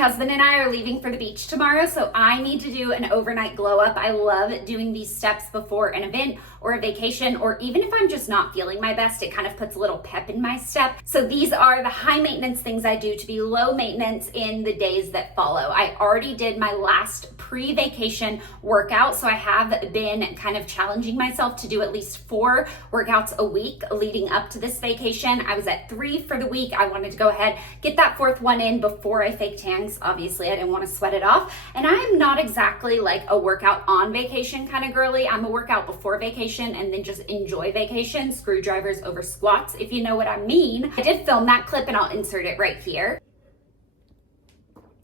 husband and I are leaving for the beach tomorrow, so I need to do an overnight glow up. I love doing these steps before an event or a vacation, or even if I'm just not feeling my best, it kind of puts a little pep in my step. So these are the high maintenance things I do to be low maintenance in the days that follow. I already did my last pre-vacation workout, so I have been kind of challenging myself to do at least 4 workouts a week leading up to this vacation. I was at 3 for the week. I wanted to go ahead, get that 4th one in before I fake tans. Obviously, I didn't want to sweat it off. And I am not exactly like a workout on vacation kind of girly. I'm a workout before vacation and then just enjoy vacation. Screwdrivers over squats, if you know what I mean. I did film that clip and I'll insert it right here.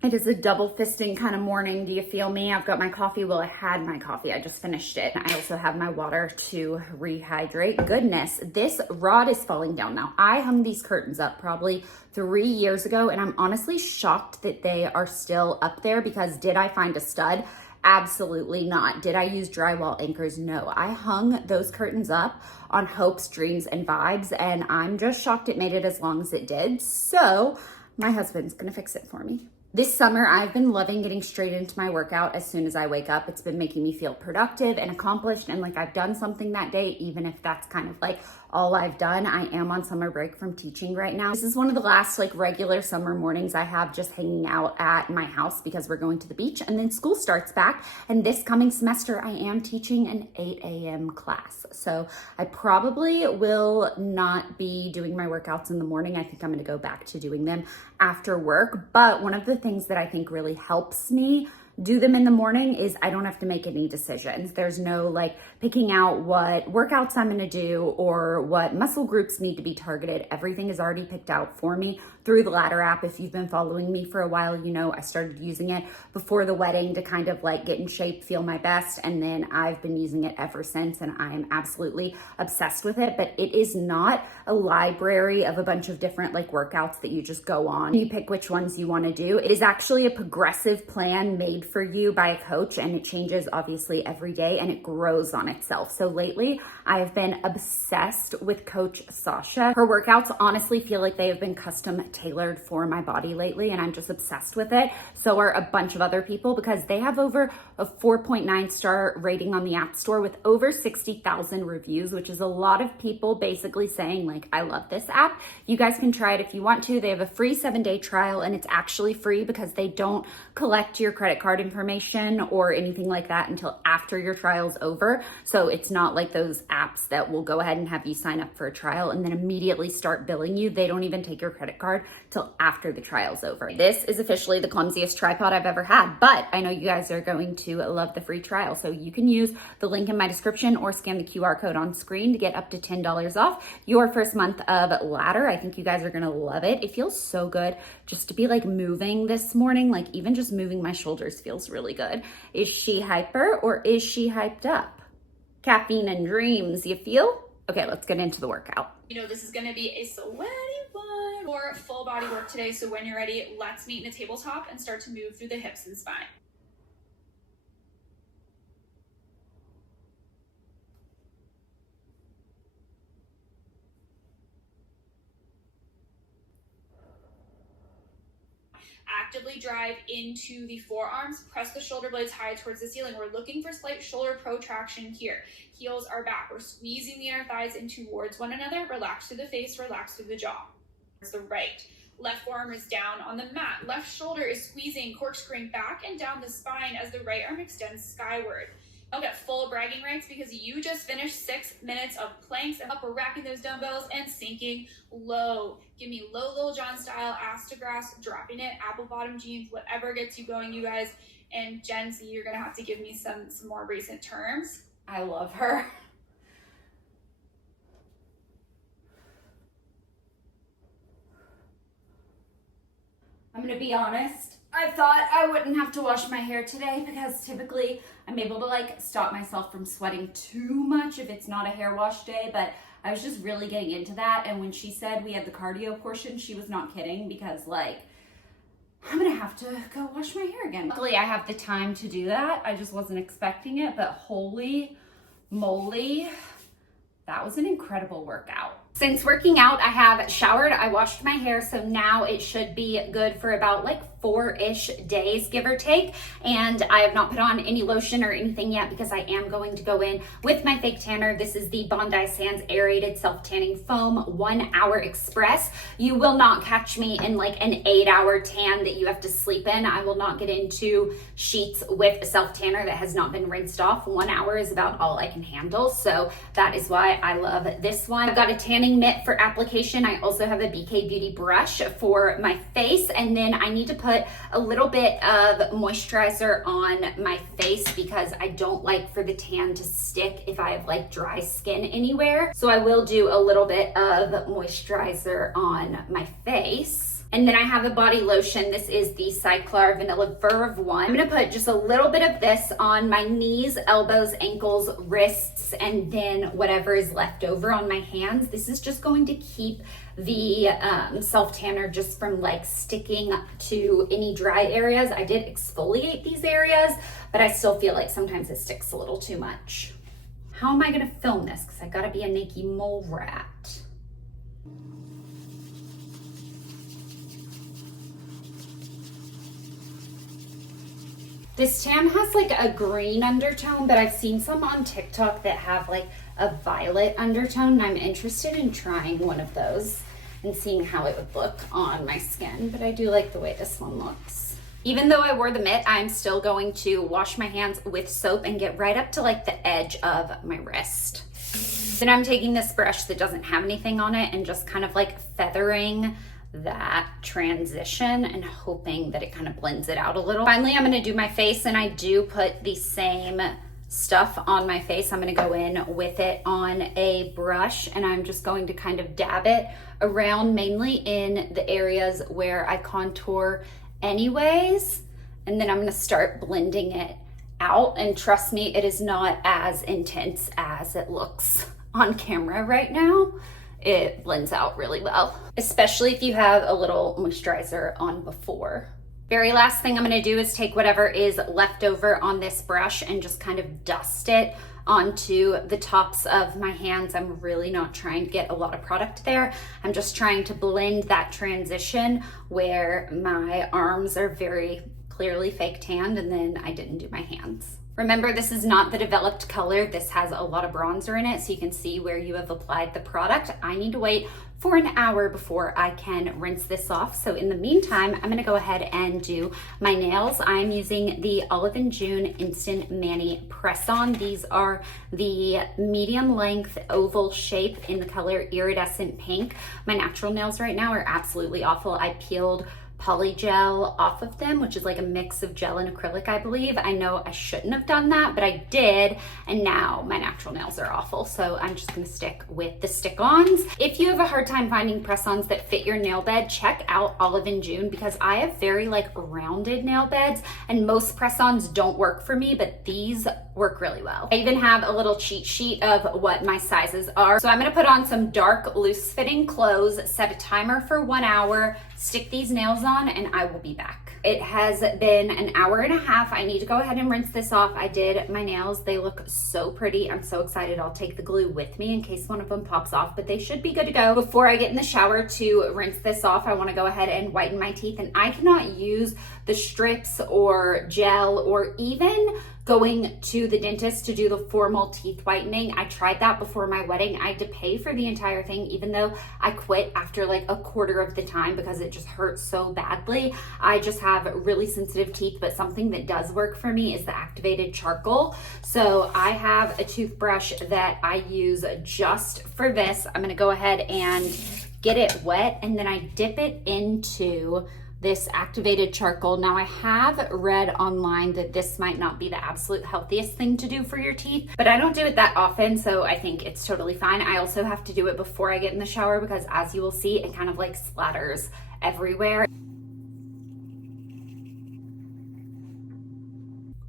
It is a double fisting kind of morning. Do you feel me? I've got my coffee. Well, I had my coffee. I just finished it. I also have my water to rehydrate. Goodness, this rod is falling down now. I hung these curtains up probably 3 years ago, and I'm honestly shocked that they are still up there because did I find a stud? Absolutely not. Did I use drywall anchors? No. I hung those curtains up on hopes, dreams, and vibes, and I'm just shocked it made it as long as it did. So my husband's gonna fix it for me. This summer, I've been loving getting straight into my workout as soon as I wake up. It's been making me feel productive and accomplished and like I've done something that day, even if that's kind of like all I've done. I am on summer break from teaching right now. This is one of the last like regular summer mornings I have just hanging out at my house because we're going to the beach and then school starts back. And this coming semester, I am teaching an 8 a.m. class. So I probably will not be doing my workouts in the morning. I think I'm gonna go back to doing them after work. But one of the things that I think really helps me do them in the morning is I don't have to make any decisions. There's no like picking out what workouts I'm gonna do or what muscle groups need to be targeted. Everything is already picked out for me through the Ladder app. If you've been following me for a while, you know I started using it before the wedding to kind of like get in shape, feel my best, and then I've been using it ever since and I am absolutely obsessed with it. But it is not a library of a bunch of different like workouts that you just go on. You pick which ones you wanna do. It is actually a progressive plan made for you by a coach, and it changes obviously every day and it grows on itself. So lately I have been obsessed with Coach Sasha. Her workouts honestly feel like they have been custom tailored for my body lately, and I'm just obsessed with it. So are a bunch of other people because they have over a 4.9 star rating on the App Store with over 60,000 reviews, which is a lot of people basically saying like, I love this app. You guys can try it if you want to. They have a free 7-day trial, and it's actually free because they don't collect your credit card information or anything like that until after your trial's over. So it's not like those apps that will go ahead and have you sign up for a trial and then immediately start billing you. They don't even take your credit card till after the trial's over. This is officially the clumsiest tripod I've ever had, but I know you guys are going to love the free trial. So you can use the link in my description or scan the QR code on screen to get up to $10 off your first month of Ladder. I think you guys are gonna love it. It feels so good just to be like moving this morning, like even just moving my shoulders feels really good. Is she hyper or is she hyped up? Caffeine and dreams, you feel? Okay, let's get into the workout. You know, this is gonna be a sweaty one for full body work today. So when you're ready, let's meet in a tabletop and start to move through the hips and spine. Actively drive into the forearms, press the shoulder blades high towards the ceiling. We're looking for slight shoulder protraction here. Heels are back. We're squeezing the inner thighs in towards one another. Relax through the face, relax through the jaw. Towards the right. Left forearm is down on the mat. Left shoulder is squeezing, corkscrewing back and down the spine as the right arm extends skyward. I'll get full bragging rights because you just finished 6 minutes of planks and upper racking those dumbbells and sinking low. Give me low Lil Jon style, ass to grass, dropping it, apple bottom jeans, whatever gets you going, you guys. And Jen Z, you're gonna have to give me some more recent terms. I love her. I'm gonna be honest. I thought I wouldn't have to wash my hair today because typically I'm able to like stop myself from sweating too much if it's not a hair wash day, but I was just really getting into that. And when she said we had the cardio portion, she was not kidding because like, I'm gonna have to go wash my hair again. Luckily I have the time to do that. I just wasn't expecting it, but holy moly, that was an incredible workout. Since working out, I have showered, I washed my hair, so now it should be good for about like 4-ish days, give or take. And I have not put on any lotion or anything yet because I am going to go in with my fake tanner. This is the Bondi Sands Aerated Self-Tanning Foam 1 Hour Express. You will not catch me in like an 8-hour tan that you have to sleep in. I will not get into sheets with a self-tanner that has not been rinsed off. 1 hour is about all I can handle. So that is why I love this one. I've got a tanning mitt for application. I also have a BK Beauty brush for my face. And then I need to put a little bit of moisturizer on my face because I don't like for the tan to stick if I have like dry skin anywhere. So I will do a little bit of moisturizer on my face. And then I have a body lotion. This is the Cyclar Vanilla Verve one. I'm gonna put just a little bit of this on my knees, elbows, ankles, wrists, and then whatever is left over on my hands. This is just going to keep the self-tanner just from like sticking to any dry areas. I did exfoliate these areas, but I still feel like sometimes it sticks a little too much. How am I gonna film this? Because I gotta be a naked mole rat. This tan has like a green undertone, but I've seen some on TikTok that have like a violet undertone, and I'm interested in trying one of those and seeing how it would look on my skin, but I do like the way this one looks. Even though I wore the mitt, I'm still going to wash my hands with soap and get right up to like the edge of my wrist. Then I'm taking this brush that doesn't have anything on it and just kind of like feathering that transition and hoping that it kind of blends it out a little. Finally, I'm gonna do my face, and I do put the same stuff on my face. I'm gonna go in with it on a brush, and I'm just going to kind of dab it around, mainly in the areas where I contour anyways, and then I'm gonna start blending it out. And trust me, it is not as intense as it looks on camera right now. It blends out really well, especially if you have a little moisturizer on before. Very last thing I'm gonna do is take whatever is left over on this brush and just kind of dust it onto the tops of my hands. I'm really not trying to get a lot of product there. I'm just trying to blend that transition where my arms are very clearly fake tanned and then I didn't do my hands. Remember, this is not the developed color. This has a lot of bronzer in it, so you can see where you have applied the product. I need to wait for an hour before I can rinse this off. So in the meantime, I'm gonna go ahead and do my nails. I'm using the Olive & June Instant Mani Press-On. These are the medium length oval shape in the color Iridescent Pink. My natural nails right now are absolutely awful. I peeled polygel off of them, which is like a mix of gel and acrylic, I believe. I know I shouldn't have done that, but I did, and now my natural nails are awful, so I'm just gonna stick with the stick-ons. If you have a hard time finding press-ons that fit your nail bed, check out Olive & June, because I have very like rounded nail beds, and most press-ons don't work for me, but these work really well. I even have a little cheat sheet of what my sizes are. So I'm gonna put on some dark, loose-fitting clothes, set a timer for 1 hour, stick these nails on, and I will be back. It has been an hour and a half. I need to go ahead and rinse this off. I did my nails. They look so pretty. I'm so excited. I'll take the glue with me in case one of them pops off, but they should be good to go. Before I get in the shower to rinse this off, I wanna go ahead and whiten my teeth, and I cannot use the strips or gel or even going to the dentist to do the formal teeth whitening. I tried that before my wedding. I had to pay for the entire thing, even though I quit after like a quarter of the time because it just hurt so badly. I just have really sensitive teeth, but something that does work for me is the activated charcoal. So I have a toothbrush that I use just for this. I'm gonna go ahead and get it wet, and then I dip it into this activated charcoal. Now, I have read online that this might not be the absolute healthiest thing to do for your teeth, but I don't do it that often, so I think it's totally fine. I also have to do it before I get in the shower because, as you will see, it kind of like splatters everywhere.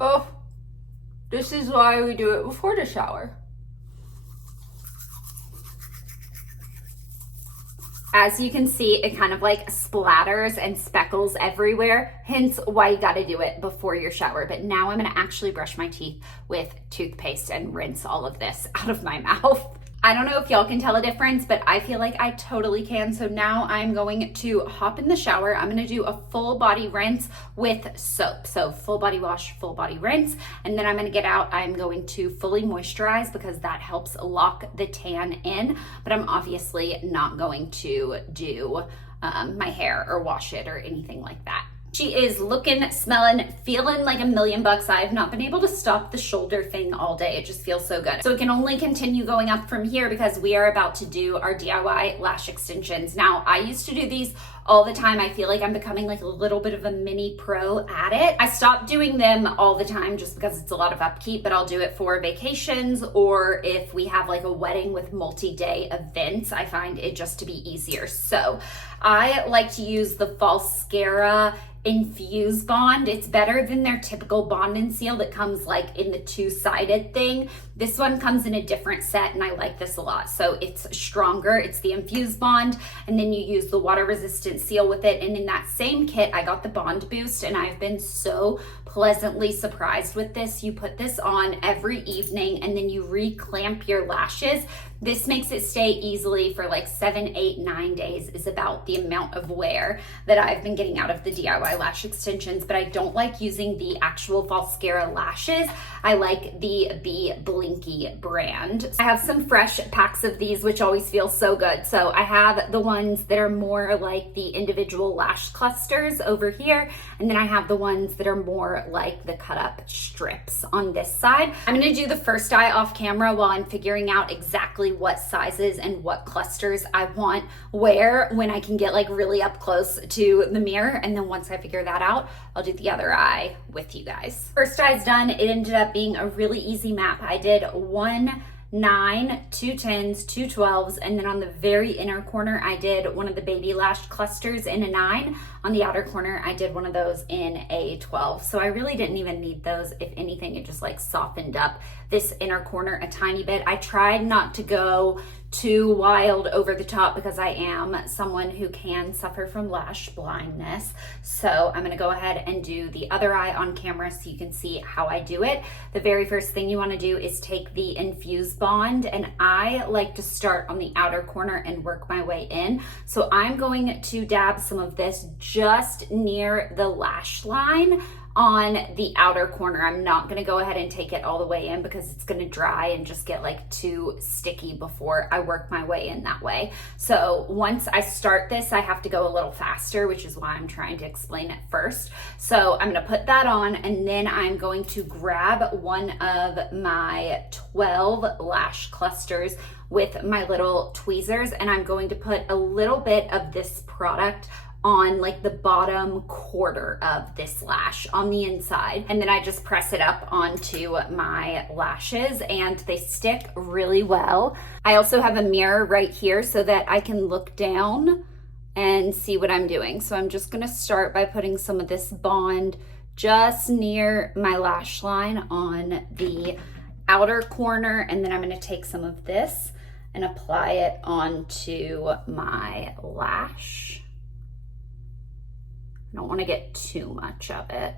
Oh, this is why we do it before the shower. As you can see, it kind of like splatters and speckles everywhere, hence why you gotta do it before your shower. But now I'm gonna actually brush my teeth with toothpaste and rinse all of this out of my mouth. I don't know if y'all can tell a difference, but I feel like I totally can. So now I'm going to hop in the shower. I'm going to do a full body rinse with soap. So full body wash, full body rinse. And then I'm going to get out. I'm going to fully moisturize because that helps lock the tan in. But I'm obviously not going to do my hair or wash it or anything like that. She is looking, smelling, feeling like $1,000,000. I've not been able to stop the shoulder thing all day. It just feels so good. So it can only continue going up from here because we are about to do our DIY lash extensions. Now, I used to do these all the time. I feel like I'm becoming like a little bit of a mini pro at it. I stopped doing them all the time just because it's a lot of upkeep, but I'll do it for vacations or if we have like a wedding with multi-day events, I find it just to be easier. So I like to use the Falscara Infuse Bond. It's better than their typical bond and seal that comes like in the two-sided thing. This one comes in a different set and I like this a lot. So it's stronger. It's the Infuse Bond and then you use the water resistant seal with it. And in that same kit, I got the Bond Boost and I've been so pleasantly surprised with this. You put this on every evening and then you re-clamp your lashes. This makes it stay easily for like 7, 8, 9 days is about the amount of wear that I've been getting out of the DIY lash extensions, but I don't like using the actual Falscara lashes. I like the Be Blinky brand. I have some fresh packs of these, which always feel so good. So I have the ones that are more like the individual lash clusters over here, and then I have the ones that are more like the cut up strips on this side. I'm gonna do the first eye off camera while I'm figuring out exactly what sizes and what clusters I want where when I can get like really up close to the mirror. And then once I figure that out, I'll do the other eye with you guys. First eye's done. It ended up being a really easy map. I did 1, 9, 2 10s, 2 12s, and then on the very inner corner, I did one of the baby lash clusters in a 9. On the outer corner, I did one of those in a 12. So I really didn't even need those. If anything, it just like softened up this inner corner a tiny bit. I tried not to go too wild over the top because I am someone who can suffer from lash blindness. So I'm gonna go ahead and do the other eye on camera so you can see how I do it. The very first thing you wanna do is take the Infuse Bond, and I like to start on the outer corner and work my way in. So I'm going to dab some of this just near the lash line on the outer corner. I'm not gonna go ahead and take it all the way in because it's gonna dry and just get like too sticky before I work my way in that way. So once I start this, I have to go a little faster, which is why I'm trying to explain it first. So I'm gonna put that on and then I'm going to grab one of my 12 lash clusters with my little tweezers and I'm going to put a little bit of this product on like the bottom quarter of this lash on the inside. And then I just press it up onto my lashes and they stick really well. I also have a mirror right here so that I can look down and see what I'm doing. So I'm just gonna start by putting some of this Bond just near my lash line on the outer corner. And then I'm gonna take some of this and apply it onto my lash. I don't want to get too much of it.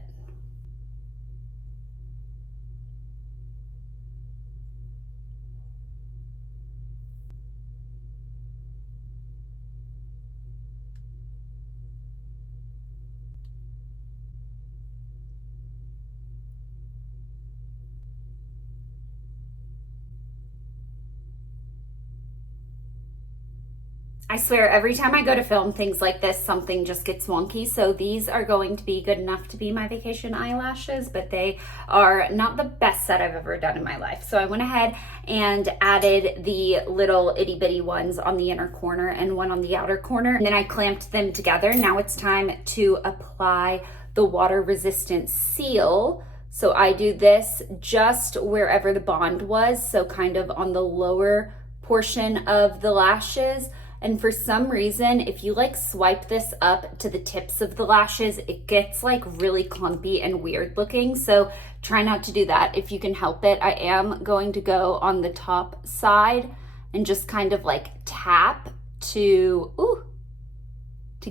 I swear every time I go to film things like this, something just gets wonky. So these are going to be good enough to be my vacation eyelashes, but they are not the best set I've ever done in my life. So I went ahead and added the little itty bitty ones on the inner corner and one on the outer corner. And then I clamped them together. Now it's time to apply the water resistant seal. So I do this just wherever the Bond was. So kind of on the lower portion of the lashes. And for some reason, if you like swipe this up to the tips of the lashes, it gets like really clumpy and weird looking. So try not to do that if you can help it. I am going to go on the top side and just kind of like tap to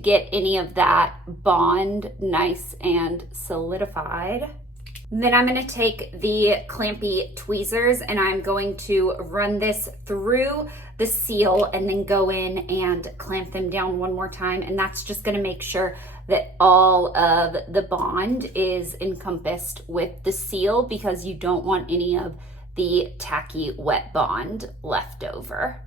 get any of that Bond nice and solidified. Then I'm going to take the clampy tweezers and I'm going to run this through the seal and then go in and clamp them down one more time. And that's just going to make sure that all of the bond is encompassed with the seal, because you don't want any of the tacky wet bond left over.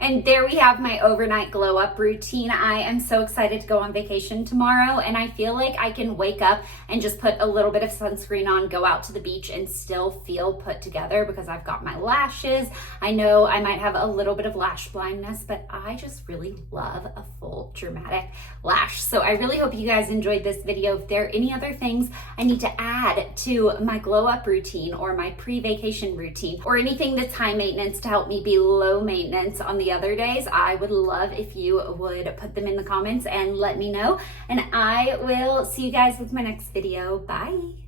And there we have my overnight glow up routine. I am so excited to go on vacation tomorrow, and I feel like I can wake up and just put a little bit of sunscreen on, go out to the beach, and still feel put together because I've got my lashes. I know I might have a little bit of lash blindness, but I just really love a full dramatic lash. So I really hope you guys enjoyed this video. If there are any other things I need to add to my glow up routine or my pre-vacation routine, or anything that's high maintenance to help me be low maintenance on the other days, I would love if you would put them in the comments and let me know. And I will see you guys with my next video. Bye.